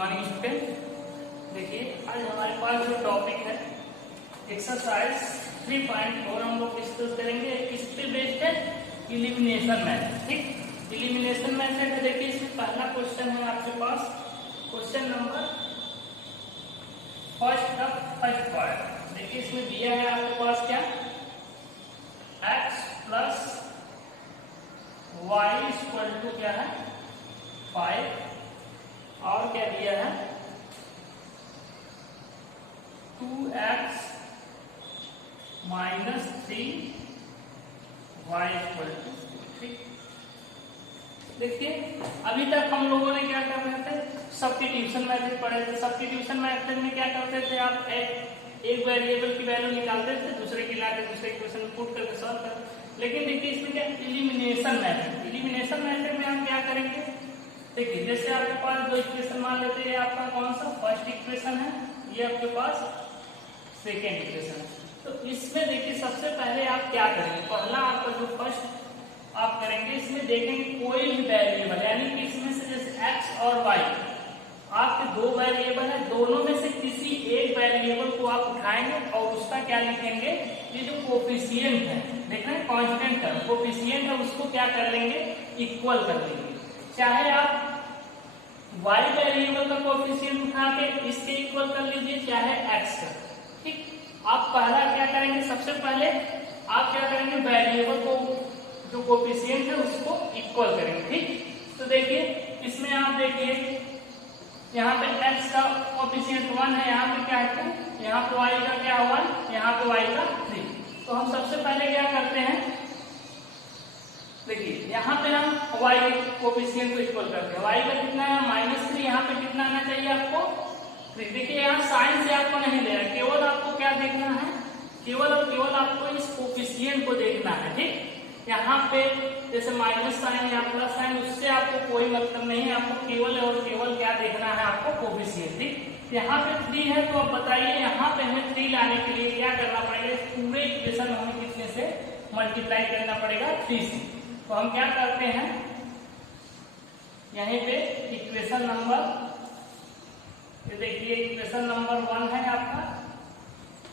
Morning student. देखिए आज हमारे पास जो टॉपिक है एक्सरसाइज 3.4 हम लोग डिस्कस करेंगे। किस पे बेस्ड है? Elimination method. ठीक, इलिमिनेशन मेथड है। देखिए इसमें पहला क्वेश्चन है आपके पास, क्वेश्चन नंबर फर्स्ट पार्ट। देखिए इसमें दिया है आपके पास क्या, x plus y equal to क्या है 5, और क्या दिया है 2x minus 3 y equal to. ठीक, देखिए अभी तक हम लोगों ने क्या कर रहे थे, सब्स्टिट्यूशन मेथड पढ़े थे। सब्स्टिट्यूशन मेथड में क्या करते थे, आप एक वेरिएबल की वैल्यू निकालते थे, दूसरे की लाके दूसरे इक्वेशन में पुट करके सॉल्व करते। लेकिन देखिए इसमें क्या, इलिमिनेशन मेथड। इलिमिनेशन मेथड में हम क्या करेंगे, देखिए जैसे आपके पास दो इक्वेशन मान लेते हैं, आपका कौन सा फर्स्ट इक्वेशन है, ये आपके पास सेकेंड इक्वेशन है। तो इसमें देखिए सबसे पहले आप क्या करेंगे, पहला आपका जो फर्स्ट आप करेंगे, इसमें देखेंगे कोई भी वेरिएबल, यानी कि इसमें से जैसे x और y आपके दो वेरिएबल है, दोनों में से किसी एक वेरिएबल को आप उठाएंगे और उसका क्या लिखेंगे, ये जो कोफिशिएंट है, देख रहे हैं कांस्टेंट है, कोफिशिएंट है, उसको क्या कर लेंगे, इक्वल कर लेंगे। चाहे आप y वेरिएबल का कोफिशिएंट उठा के इसके इक्वल कर लीजिए, चाहे x का। ठीक, आप पहला क्या करेंगे, सबसे पहले आप क्या करेंगे, वेरिएबल को जो कोफिशिएंट है उसको इक्वल करेंगे। ठीक, तो देखिए इसमें आप देखिए यहाँ पे x का कोफिशिएंट 1 है, यहाँ पे क्या है 2, यहाँ पे y का क्या 1, यहाँ पे y का 3। तो हम सबसे पहले क्या करते हैं, देखिए यहाँ पे हम y के कोफिशिएंट को इक्वल करते हैं। y का कितना है -3, यहाँ पे कितना आना चाहिए आपको 3। देखिए यहाँ साइन से आपको नहीं ले रहा, केवल आपको क्या देखना है, केवल और केवल आपको इस कोफिशिएंट को देखना है। ठीक, यहाँ पे जैसे माइनस साइन या प्लस साइन, उससे आपको कोई मतलब नहीं है, आपको केवल और केवल क्या देखना है, आपको कोफिशिएंट। ठीक, यहाँ पे 3 है, तो अब बताइए यहाँ पे हमें 3 लाने के लिए क्या करना पड़ेगा, इस पूरे इक्वेशन हमें कितने से मल्टीप्लाई करना पड़ेगा, 3 से। तो हम क्या करते हैं, यहीं पे इक्वेशन नंबर, ये देखिए इक्वेशन नंबर 1 है आपका,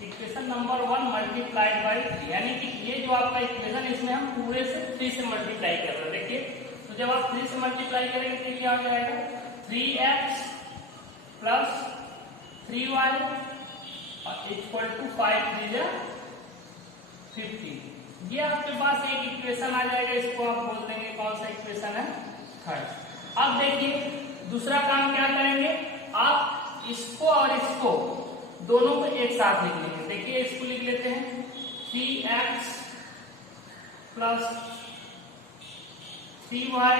इक्वेशन नंबर 1 मल्टीप्लाइड बाई 3, यानी कि ये जो आपका इक्वेशन, इसमें हम पूरे से 3 से मल्टीप्लाई कर रहे हैं। देखिए तो जब आप 3 से मल्टीप्लाई करेंगे तो क्या हो जाएगा, 3x plus 3y equal to 5 3 50। ये आपके पास एक इक्वेशन आ जाएगा, इसको आप बोल देंगे कौन सा इक्वेशन है, थर्ड। अब देखिए दूसरा काम क्या करेंगे, आप इसको और इसको दोनों को एक साथ लिख लेंगे। देखिए इसको लिख लेते हैं 3x plus 3y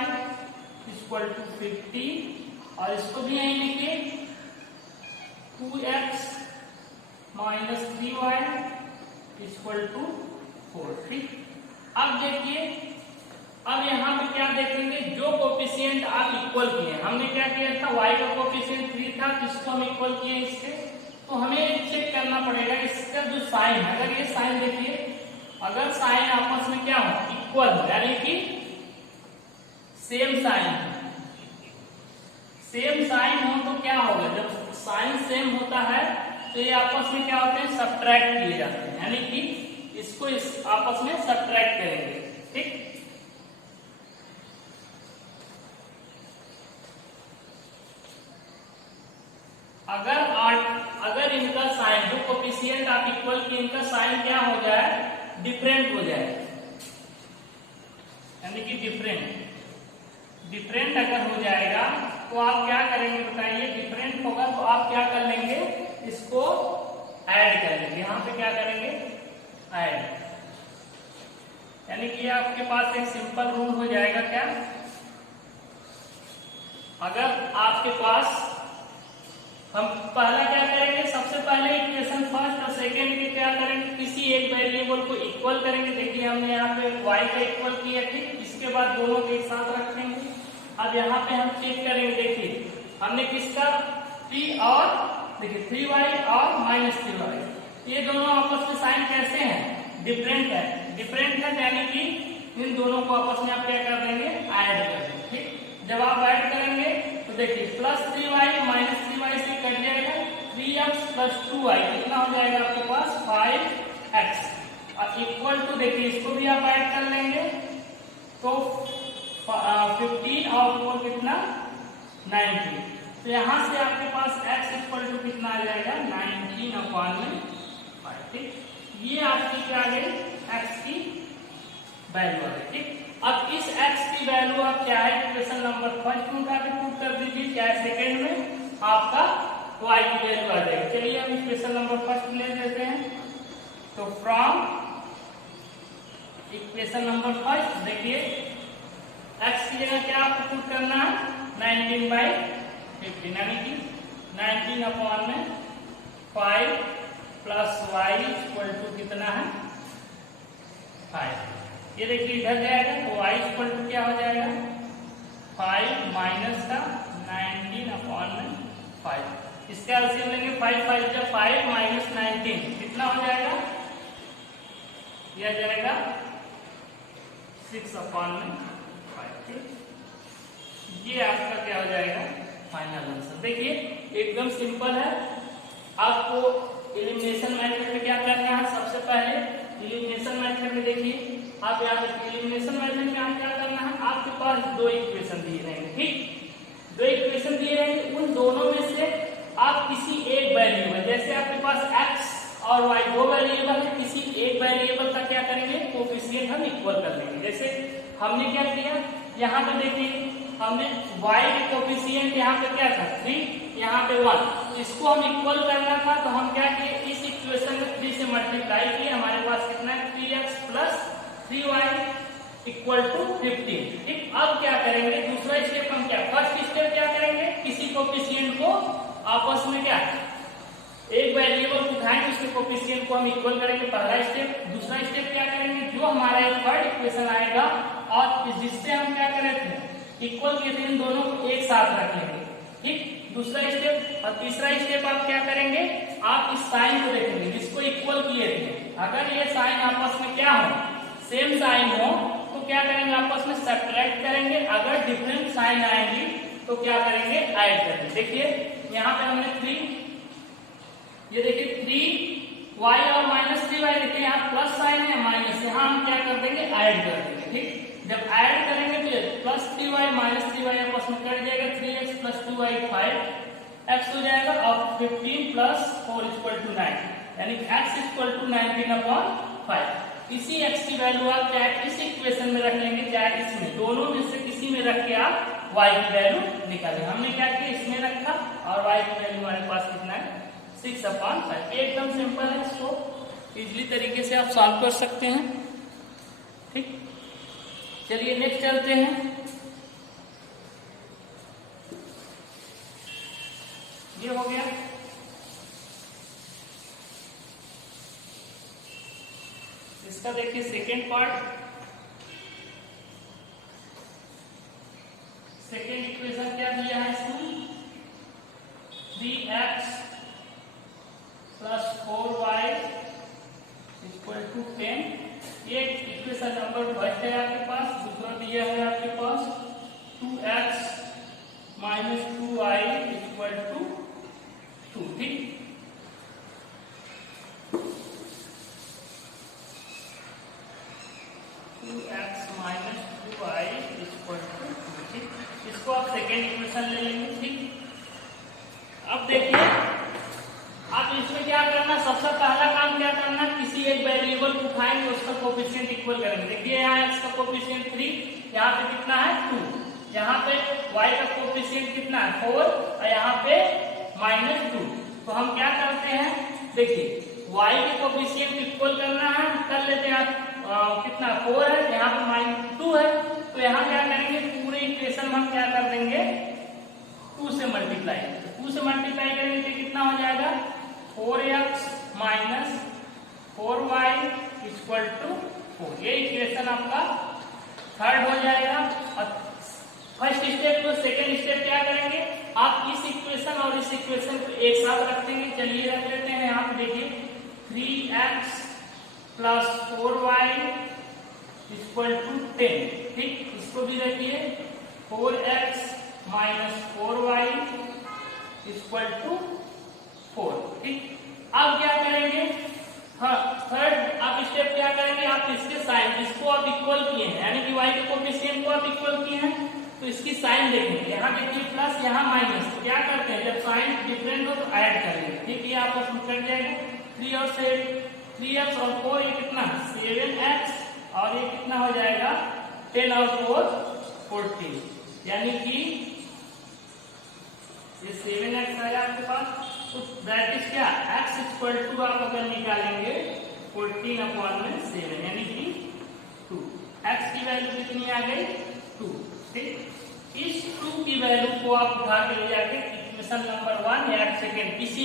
equal to 50, और इसको भी यहीं लिखिए 2x minus 3y equal to 4। ठीक, अब देखिए, अब यहाँ पे क्या देखेंगे, जो कोफिशिएंट आप इक्वल किए, हमने क्या किया था, y का कोफिशिएंट 3 था, जिसको हम इक्वल किए इससे, तो हमें चेक करना पड़ेगा इसका जो साइन है, अगर ये साइन देखिए, अगर साइन आपस में क्या हो, इक्वल हो, यानी कि सेम साइन हो, सेम साइन हो तो क्या होगा, जब साइन सेम होता है तो ये आपस में क्या होते हैं, सब्ट्रैक्ट किए जाते हैं, यानी कि इसको इस आपस में सब्ट्रैक्ट करेंगे। ठीक, अगर इनका साइन, जो कोफिशिएंट आप इक्वल की, इनका साइन क्या हो जाए, डिफरेंट हो जाए, यानी कि डिफरेंट अगर हो जाएगा तो आप क्या करेंगे बताइए, डिफरेंट होगा तो आप क्या कर लेंगे, इसको ऐड कर लेंगे। यहाँ पे क्या करेंगे, ऐड, यानी कि आपके पास एक सिंपल रूल हो जाएगा क्या, अगर आपके पास, हम पहला क्या करेंगे, सबसे पहले इक्वेशन फर्स्ट और सेकेंड के क्या करेंगे, किसी एक वेरिएबल को इक्वल करेंगे। देखिए हमने यहाँ पे y का इक्वल किया। ठीक, इसके बाद दोनों को एक साथ रखेंगे। अब यहाँ पे हम चेक करेंगे, देखिए हमने किसका 3 और देखिए 3y और माइनस 3y, ये दोनों आपस में साइन कैसे हैं, डिफरेंट है, यानी कि इन दोनों को आपस में आप क्या कर देंगे, ऐड कर देंगे। ठीक, जब आप ऐड करेंगे तो देखिए प्लस 3y माइनस 3y से कट जाएगा 3x प्लस 2y कितना हो जाएगा आपके पास 5x और इक्वल टू देखिए इसको भी आप ऐड कर लेंगे तो 15 और 4 कितना 19। तो यहां से आपके पास x इक्वल टू कितना आ जाएगा 19/5। ठीक, ये आपकी क्या आ गई x की वैल्यू आ गई। ठीक, अब इस x की वैल्यू आप क्या है इक्वेशन नंबर फर्स्ट में उठा के पुट कर दीजिए, क्या है सेकेंड में आपका y की वैल्यू आ जाएगी। चलिए हम इक्वेशन नंबर फर्स्ट ले लेते हैं। तो फ्रॉम इक्वेशन नंबर फर्स्ट देखिए x की जगह क्या आपको पुट करना है 19/15 यानी कि 19/5 प्लस y इक्वल टू कितना है 5। ये देखिए इधर जाएगा तो y इक्वल टू क्या हो जाएगा 5 माइनस का 19/5। इसके एलसीएम लेंगे 5 माइनस 19 कितना हो जाएगा, यह जाएगा 6/5। ये आपका क्या हो जाएगा फाइनल आंसर। देखिए एकदम सिंपल है। आपको एलिमिनेशन मेथड में क्या करना है, सबसे पहले एलिमिनेशन मेथड में देखिए आप यहाँ पे एलिमिनेशन मेथड में आप क्या करना है, आपके पास दो इक्वेशन दिए रहेंगे। ठीक, दो इक्वेशन दिए रहेंगे, उन दोनों में से आप किसी एक वेरिएबल, जैसे आपके पास x और y दो वेरिएबल है, किसी एक वेरिएबल का क्या करेंगे कोफिशिएंट हम इक्वल कर लेंगे। जैसे हमने क्या किया यहाँ पे देखिए हमने y के कोफिशिएंट यहाँ पे क्या था 3, यहाँ पे 1, इसको हम इक्वल करना था तो हम क्या किए इस इक्वेशन में 3 से मल्टीप्लाई किए, हमारे पास कितना है 3x plus 3y equal to 15। ठीक, अब क्या करेंगे दूसरा स्टेप हम क्या, फर्स्ट स्टेप क्या करेंगे किसी कोफिशिएंट को आपस में क्या एक वेरिएबल उठाएंगे उसके कोफिशिएंट को हम इक्वल करेंगे, पहला स्टेप। दूसरा स्टेप क्या करेंगे जो हमारा थर्ड इक्वेशन आएगा और जिससे हम क्या करे थे इक्वल किए थे इन दोनों को एक साथ रख लेंगे। ठीक, दूसरा स्टेप। और तीसरा स्टेप आप क्या करेंगे, आप इस साइन को देखेंगे जिसको इक्वल किए थे, अगर ये साइन आपस में क्या हो सेम साइन हो तो क्या करेंगे आपस में सब्ट्रैक्ट करेंगे, अगर डिफरेंट साइन आएंगी तो क्या करेंगे ऐड करेंगे। देखिए यहाँ पे हमने 3, ये देखिए 3y और माइनस 3y, देखिए यहाँ प्लस साइन है माइनस, यहाँ हम क्या कर देंगे ऐड कर देंगे। ठीक, जब ऐड करेंगे तो प्लस 3y माइनस 3y आपस में कट जाएगा, 3x प्लस 2y 5x हो जाएगा और 15 प्लस 4 इक्वल टू 9 यानी x इक्वल टू 19/5। इसी x की वैल्यू आप चाहे इस इक्वेशन में रख लेंगे चाहे इसमें, दोनों में से किसी में रख के आप y की वैल्यू निकालेंगे। हमने क्या किया इसमें रखा और y की वैल्यू हमारे पास कितना है 6/5। एकदम सिंपल है, इसको इजीली तरीके से आप सॉल्व कर सकते हैं। ठीक, चलिए नेक्स्ट चलते हैं। ये हो गया। इसका देखिए सेकेंड पार्ट, सेकेंड इक्वेशन क्या दिया है इसमें 3x plus 4y equal to 10। ये इक्वेशन नंबर फर्स्ट है आपके पास। दूसरा दिया है आपके पास 2x minus 2y equal to 2। ठीक, इसको आप सेकेंड इक्वेशन ले लेंगे। ठीक, अब देखिए आप इसमें क्या करना, सबसे पहला काम क्या करना, किसी एक वेरिएबल को उठाएंगे उसका कोफिशिएंट इक्वल करेंगे। देखिए यहाँ x का कोफिशिएंट 3, यहाँ पे कितना है 2, यहाँ पे y का कोफिशिएंट कितना है 4 और यहाँ पे -2। तो हम क्या करते हैं, देखिए y के कोफिशिएंट इक्वल करना है, कर लेते हैं आप कितना 4 है, यहाँ पे -2 है, तो यहाँ क्या करेंगे पूरे इक्वेशन हम क्या कर देंगे 2 से मल्टीप्लाई। 2 से मल्टीप्लाई करेंगे तो कितना हो जाएगा 4x minus 4y equal to 4। ये इक्वेशन आपका थर्ड हो जाएगा। और फर्स्ट स्टेप तो सेकेंड स्टेप क्या करेंगे, आप इस इक्वेशन और इस इक्वेशन को एक साथ रख देंगे। चलिए रख लेते हैं, यहाँ पे देखिए 3x plus 4y equal to 10। ठीक, इसको भी रखिए 4x minus 4y equal to 4। ठीक, अब क्या करेंगे, हाँ थर्ड आप स्टेप क्या करेंगे, आप इसके साइन, इसको आप इक्वल किए हैं यानी कि y के कोफिशिएंट को आप इक्वल किए हैं तो इसकी साइन देखेंगे, यहाँ देखिए प्लस यहाँ माइनस, तो क्या करते हैं जब साइन डिफरेंट हो तो ऐड कर लेंगे। ठीक, ये आपस में कट जाएगा, 3 और 7 3x और 4 ये कितना 7x और ये कितना हो जाएगा 10 और 4 14, यानी कि ये 7x आया आपके पास, तो दैट इज क्या x इक्वल टू आप अगर निकालेंगे 14/7 यानी कि 2, x की वैल्यू कितनी आ गई 2। ठीक, इस 2 की वैल्यू को आप उठा के ले जाके इक्वेशन नंबर 1 या सेकंड किसी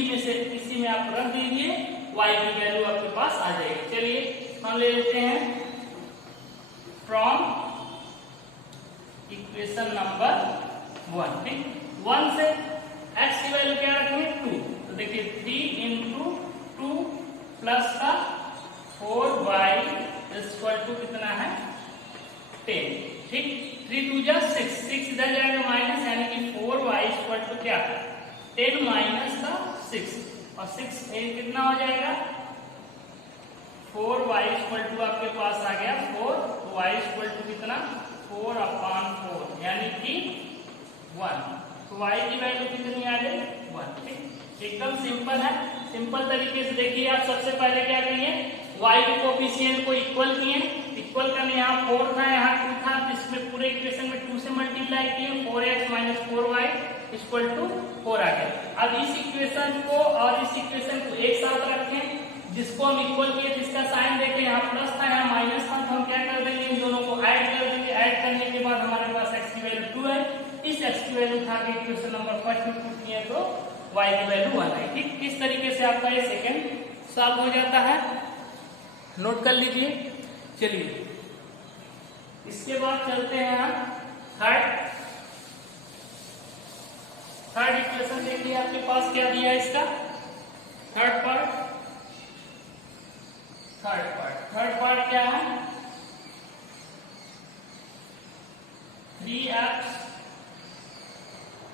में आप रख दीजिए, y की वैल्यू आपके पास आ जाएगी। चलिए हम ले लेते हैं फ्रॉम इक्वेशन नंबर 1। ठीक, 1 से x की वैल्यू क्या रखेंगे 2, तो देखिए 3 इंटू 2 प्लस का 4y इक्वल टू कितना है 10। ठीक, 3 2 जा 6 इधर जाएगा माइनस, यानी कि 4y इक्वल टू क्या 10 माइनस का 6 और 6 कितना हो जाएगा 4y इक्वल टू आपके पास आ गया 4, तो y इक्वल टू कितना 4/4 यानी कि 1, तो y की वैल्यू कितनी आ गई 1। ठीक, एकदम सिंपल है। सिंपल तरीके से देखिए, आप सबसे पहले क्या करिए y के कोफिशिएंट को इक्वल किए, इक्वल करने यहाँ 4 था यहाँ 2 था, तो इसमें पूरे इक्वेशन में 2 से मल्टीप्लाई किए, 4x minus 4y equal to 4 आ गया। अब इस इक्वेशन को और इस इक्वेशन को एक साथ रखें, जिसको हम इक्वल किए जिसका साइन देखें, यहाँ प्लस था यहाँ माइनस था, तो हम क्या कर देंगे इन दोनों को ऐड कर देंगे। ऐड करने के बाद हमारे पास x की वैल्यू 2 है, इस x की वैल्यू उठा के इक्वेशन नंबर फर्स्ट में पुट किए तो y की वैल्यू 1 है। ठीक, इस तरीके से आपका ये सेकंड सॉल्व हो जाता है, नोट कर लीजिए। चलिए इसके बाद चलते हैं हम थर्ड इक्वेशन। देखिए आपके पास क्या दिया है इसका थर्ड पार्ट क्या है 3x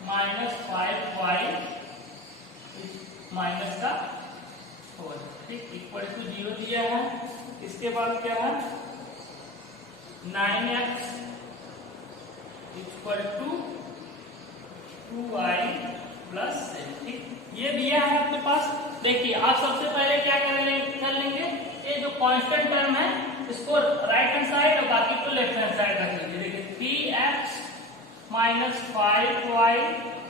माइनस 5y माइनस का 4। ठीक, इक्वल टू 0 दिया है। इसके बाद क्या है 9x equal to 2y plus 7। ठीक, ये दिया है आपके पास। देखिए आप सबसे पहले क्या कर लेंगे, ये जो कांस्टेंट टर्म है इसको राइट हैंड साइड और बाकी को लेफ्ट हैंड साइड रख लीजिए। देखिए 3x minus 5y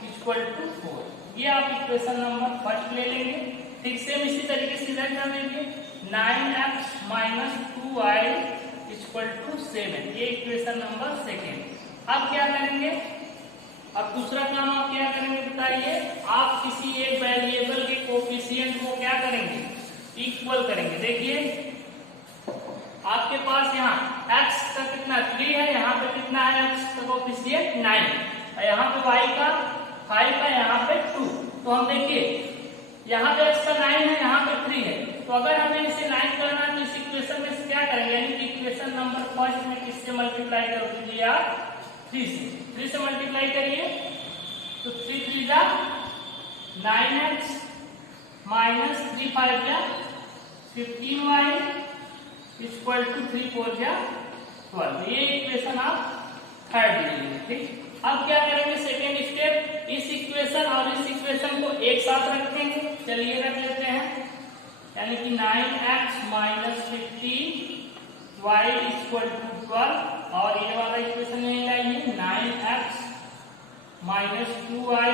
equal to 4, ये आप इक्वेशन नंबर फर्स्ट ले लेंगे। ठीक, सेम इसी तरीके से इधर कर लेंगे 9x minus 2y equal to 7, ये इक्वेशन नंबर सेकेंड। अब क्या करेंगे, अब दूसरा काम आप क्या करेंगे बताइए, आप किसी एक वेरिएबल के कोफिशिएंट को क्या करेंगे इक्वल करेंगे। देखिए आपके पास यहाँ x का कितना 3 है, यहाँ पे कितना है x का कोफिशिएंट 9, और यहाँ पे y का 5 है, यहाँ पे 2। तो हम देखिए यहाँ पे x का 9 है, यहाँ पे 3 है, तो अगर हमें इसे 9 करना है तो इस इक्वेशन में से क्या करेंगे, यानी कि इक्वेशन नंबर फर्स्ट में किससे मल्टीप्लाई कर दीजिए आप 3 से मल्टीप्लाई करिए, तो 3 3 जा 9x माइनस 3 5 जा 15y इक्वल टू 3 4 जा 12। ये इक्वेशन आप थर्ड लीजिए। ठीक, अब क्या करेंगे सेकेंड स्टेप, इस इक्वेशन और इस इक्वेशन को एक साथ रखेंगे। चलिए रख लेते हैं, यानी कि 9x minus 15y equal to 12, और ये वाला इक्वेशन नहीं लाइए 9x minus 2y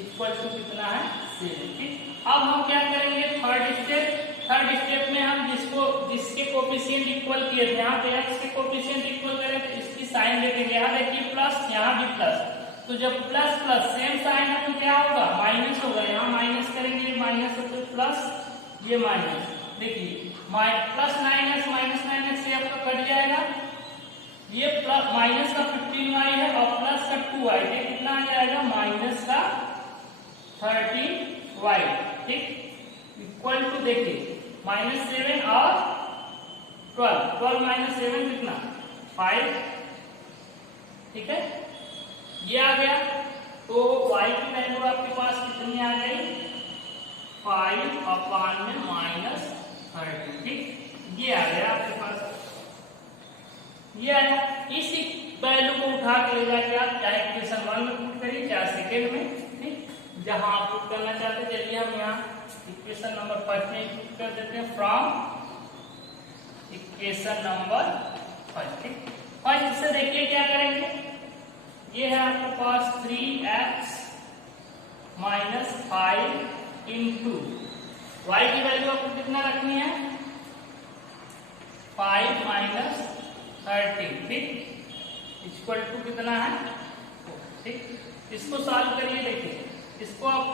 equal to कितना है 7। ठीक, अब हम क्या करेंगे थर्ड स्टेप में हम जिसके कोफिशिएंट इक्वल किए थे, यहाँ पे x के कोफिशिएंट इक्वल करें तो इसकी साइन देखेंगे। यहाँ देखिए प्लस, यहाँ भी प्लस, तो जब प्लस प्लस सेम साइन है तो क्या होगा माइनस होगा। यहाँ माइनस करेंगे, माइनस है तो प्लस, ये माइनस। देखिए प्लस 9x माइनस 9x से आपका कट जाएगा, ये प्लस माइनस का 15y है और प्लस का 2y, ये कितना आ जाएगा माइनस का 30y। ठीक, इक्वल टू देखिए माइनस 7 और 12 माइनस 7 कितना 5। ठीक है, ये आ गया। तो y की वैल्यू आपके पास कितनी आ गई, 5/-30, ठीक। ये आ गया आपके पास, ये आया। इसी वैल्यू को उठा के ले जाके आप चाहे इक्वेशन 1 में पुट करिए चाहे सेकेंड में, ठीक, जहां आप पुट करना चाहते हैं। चलिए हम यहाँ इक्वेशन नंबर 1 में पुट कर देते हैं, फ्रॉम इक्वेशन नंबर 1, ठीक। फर्स्ट से देखिए क्या करेंगे, ये है आपके पास 3x - 5 इंटू y की वैल्यू आपको कितना रखनी है, 5 - 30, ठीक, इक्वल टू कितना है 4, ठीक। इसको सॉल्व करिए, देखिए इसको आप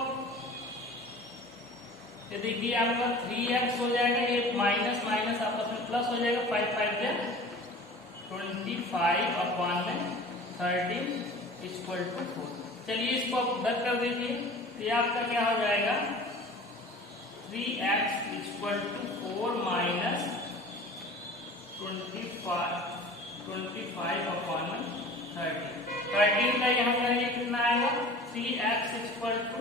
ये देखिए आपका 3x हो जाएगा, ये माइनस माइनस आपस में प्लस हो जाएगा, 5 5 जा 25/30 इक्वल टू 4। चलिए इसको आप रद्द कर दीजिए, तो ये आपका क्या हो जाएगा, 3x इक्वल टू 4 माइनस 25/30 का यहाँ करेंगे कितना आएगा, 3x इक्वल टू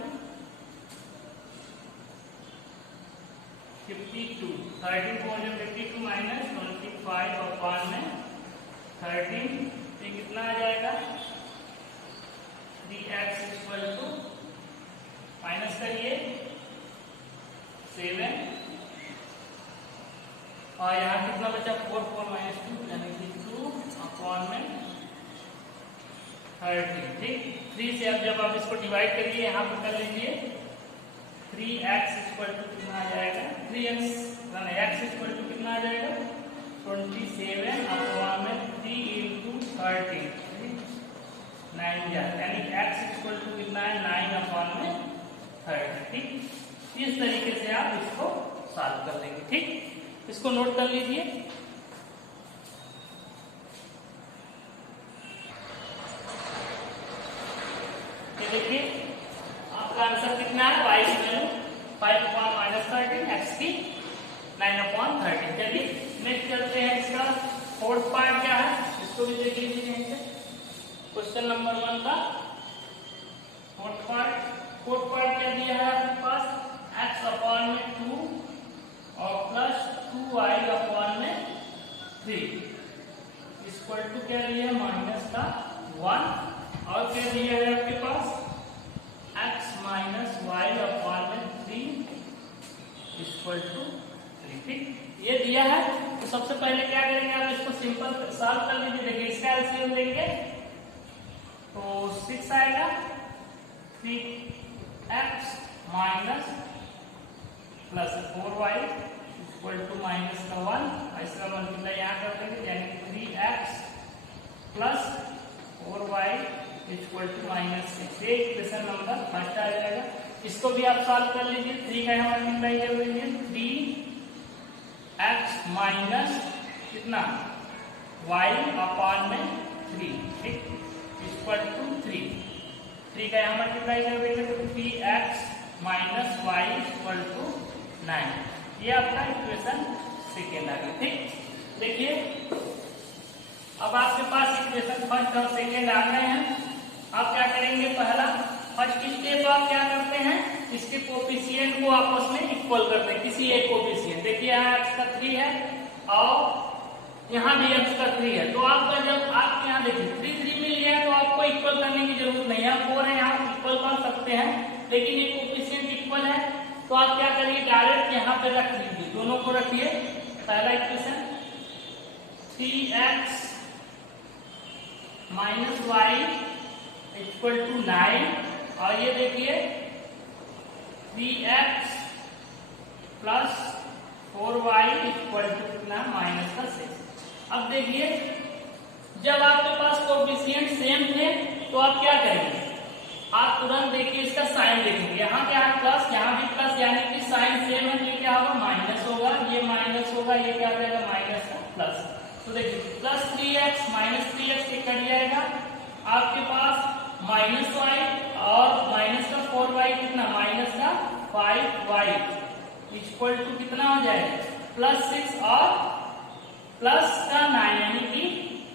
52, 13 52 माइनस 25/30, ये कितना आ जाएगा, 3x इक्वल टू माइनस करिए 7, और यहाँ कितना बचा, 4 4 - 2 यानी कि 2/30, ठीक। 3 से अब जब आप इसको डिवाइड करिए यहाँ पर कर लीजिए, 3x इक्वल टू कितना आ जाएगा, 3x x इक्वल टू कितना आ जाएगा, 27/3 इंटू 30, 9 यानी x इक्वल टू कितना है, 9/30, ठीक। इस तरीके से आप इसको सॉल्व कर लेंगे, ठीक। इसको नोट कर लीजिए। ये देखिए आपका आंसर कितना है, y की वैल्यू 5/-30, x की 9/30। चलिए नेक्स्ट चलते हैं, इसका फोर्थ पार्ट क्या है, इसको भी देख लीजिए। क्वेश्चन नंबर 1 का फोर्थ पार्ट क्या दिया है आपके पास, x/2 और प्लस 2y/3 इक्वल टू क्या दिया है, माइनस का 1, और क्या दिया है आपके पास, x - y/3 इक्वल टू 3, ठीक। ये दिया है, तो सबसे पहले क्या करेंगे, आप इसको सिंपल सॉल्व कर लीजिए। देखिए इसका एलसीएम लेंगे तो 6 आएगा, 3x minus plus 4y equal to minus का 1, इसका मल्टीप्लाई यहाँ कर देंगे, यानी 3x plus 4y equal to -6। ये इक्वेशन नंबर फर्स्ट आ जाएगा। इसको भी आप सॉल्व कर लीजिए, 3 का यहाँ मल्टीप्लाई कर लीजिए, 3x माइनस कितना y/3, ठीक, इक्वल टू 3 का यहाँ मल्टीप्लाई कर देंगे तो 3x minus y equal to 9। ये आपका इक्वेशन सेकेंड आ गया, ठीक। देखिए अब आपके पास इक्वेशन फर्स्ट और सेकेंड आ गए हैं। आप क्या करेंगे, पहला फर्स्ट स्टेप आप क्या करते हैं, इसके कोफिशिएंट को आपस में इक्वल करते हैं, किसी एक कोफिशिएंट। देखिए यहाँ x का 3 है और यहाँ भी x का 3 है, तो आपका जब आप यहाँ देखिए 3 3 मिल गया तो आपको इक्वल करने की जरूरत नहीं है, 4 है यहाँ इक्वल कर सकते हैं, लेकिन ये कोफिशिएंट इक्वल है तो आप क्या करिए, डायरेक्ट यहाँ पे रख लीजिए, दोनों को रखिए। पहला equation 3x minus y equal to 9, और ये देखिए 3x plus 4y equal to कितना, -6। अब देखिए जब आपके पास कोफिशिएंट सेम थे तो आप क्या करेंगे, आप तुरंत देखिए इसका साइन देखेंगे, यहाँ क्या है प्लस, यहाँ भी प्लस, यानी कि साइन सेम है तो ये क्या होगा, माइनस होगा, ये माइनस होगा, ये क्या हो जाएगा, माइनस का प्लस। तो देखिए प्लस 3x माइनस 3x ये कट जाएगा, आपके पास -y और माइनस का 4y कितना, माइनस का 5y इक्वल टू कितना हो जाएगा, +6 और प्लस का 9 यानी कि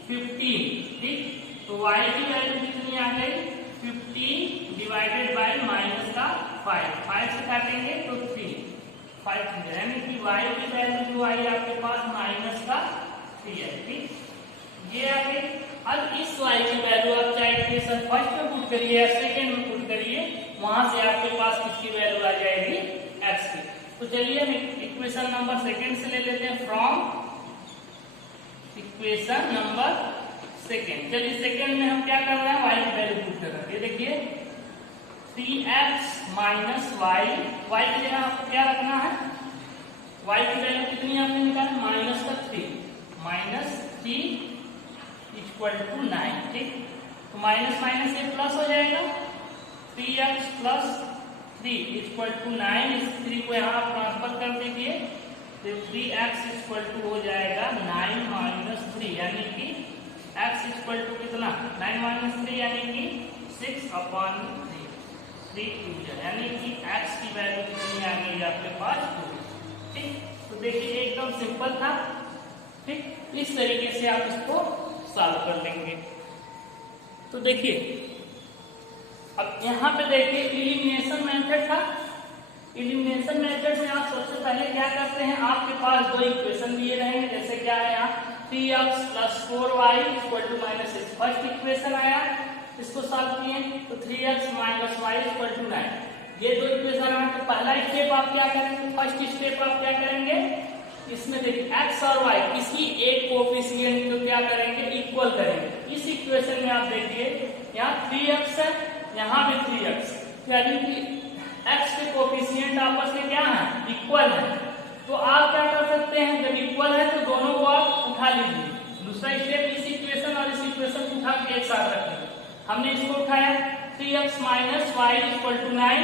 15, ठीक। तो y की वैल्यू कितनी आ गई 50 डिवाइडेड बाय माइनस का 5 से काटेंगे तो 5 यानी कि y की वैल्यू जो आई आपके पास माइनस का 3 है। ठीक, ये आ गई। अब इस y की वैल्यू आप चाहे इक्वेशन फर्स्ट में पुट करिए या सेकेंड में पुट करिए, वहां से आपके पास किसकी वैल्यू आ जाएगी x की। तो चलिए हम इक्वेशन नंबर सेकेंड से ले लेते हैं, फ्रॉम इक्वेशन नंबर सेकेंड। चलिए सेकेंड में हम क्या कर रहे हैं, y की वैल्यू पुट कर रहे हैं। ये देखिए 3x माइनस y की जगह आपको क्या रखना है, y की वैल्यू कितनी आपने निकाली माइनस का 3 इक्वल टू 9। ठीक, तो माइनस माइनस ये प्लस हो जाएगा, 3x प्लस 3 इक्वल टू 9। इस 3 को यहाँ आप ट्रांसफर कर दीजिए तो 3x इक्वल टू हो जाएगा 9 माइनस 3, यानी कि x इक्वल टू कितना 9 माइनस 3 यानी कि 6/3 यानी कि x की वैल्यू कितनी आ गई आपके पास 2। ठीक, तो देखिए एकदम सिंपल था। ठीक, इस तरीके से आप इसको सॉल्व कर लेंगे। तो देखिए अब यहाँ पे देखिए एलिमिनेशन मेथड था। एलिमिनेशन मेथड में आप सबसे पहले क्या करते हैं, आपके पास दो इक्वेशन दिए रहेंगे, जैसे क्या है यहाँ 3x plus 4y equal to minus 6, first equation आया, इसको सॉल्व किए तो 3x minus y equal to 9। ये दो इक्वेशन आए तो पहला स्टेप आप क्या करेंगे, फर्स्ट स्टेप आप क्या करेंगे, इसमें देखिए x और y किसी एक कोएफिशिएंट को क्या करेंगे इक्वल करेंगे। इस इक्वेशन में आप देखिए यहाँ 3x है, यहाँ भी 3x, यानी कि x के कोएफिशिएंट आपस में क्या है इक्वल है। तो आप क्या कर सकते हैं, जब इक्वल है तो दोनों को आप उठा लीजिए। दूसरा स्टेप इस इक्वेशन और इस इक्वेशन को उठा के एक साथ रखेंगे। हमने इसको उठाया 3x minus y equal to 9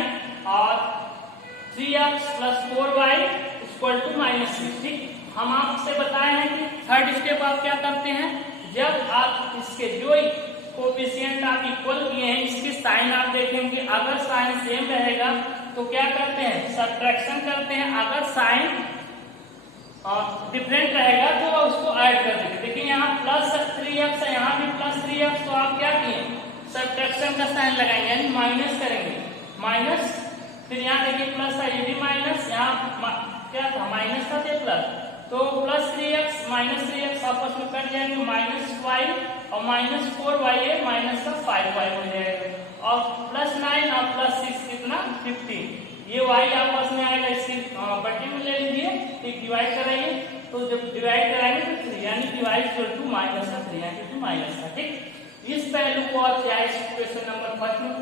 और 3x plus 4y equal to minus 6। ठीक, हम आपसे बताए हैं कि थर्ड स्टेप आप क्या करते हैं, जब आप इसके जो कोएफिशिएंट आप इक्वल किए हैं इसके साइन आप देखेंगे, अगर साइन सेम रहेगा तो क्या करते हैं सब्ट्रैक्शन करते हैं, अगर साइन डिफरेंट रहेगा तो उसको ऐड कर देंगे। देखिए यहाँ प्लस 3x है, यहाँ भी प्लस 3x, तो आप क्या किए सब्ट्रैक्शन का साइन लगाएंगे यानी माइनस करेंगे, माइनस, फिर यहाँ देखिए प्लस था, ये भी माइनस, यहाँ क्या था माइनस था ये प्लस, तो प्लस 3x माइनस 3x आपस में कट जाएंगे, माइनस y और माइनस 4y है, माइनस का 5y हो जाएगा, और प्लस 9 और प्लस 6 कितना 15। ये y आपस में आएगा, इसकी बट्टी में ले लीजिए, एक डिवाइड कराइए, तो जब डिवाइड कराएंगे तो 3 यानी कि y इक्वल टू माइनस का 3 यानी कि माइनस का। ठीक, इस पहलू को आप चाहे इक्वेशन नंबर फर्स्ट में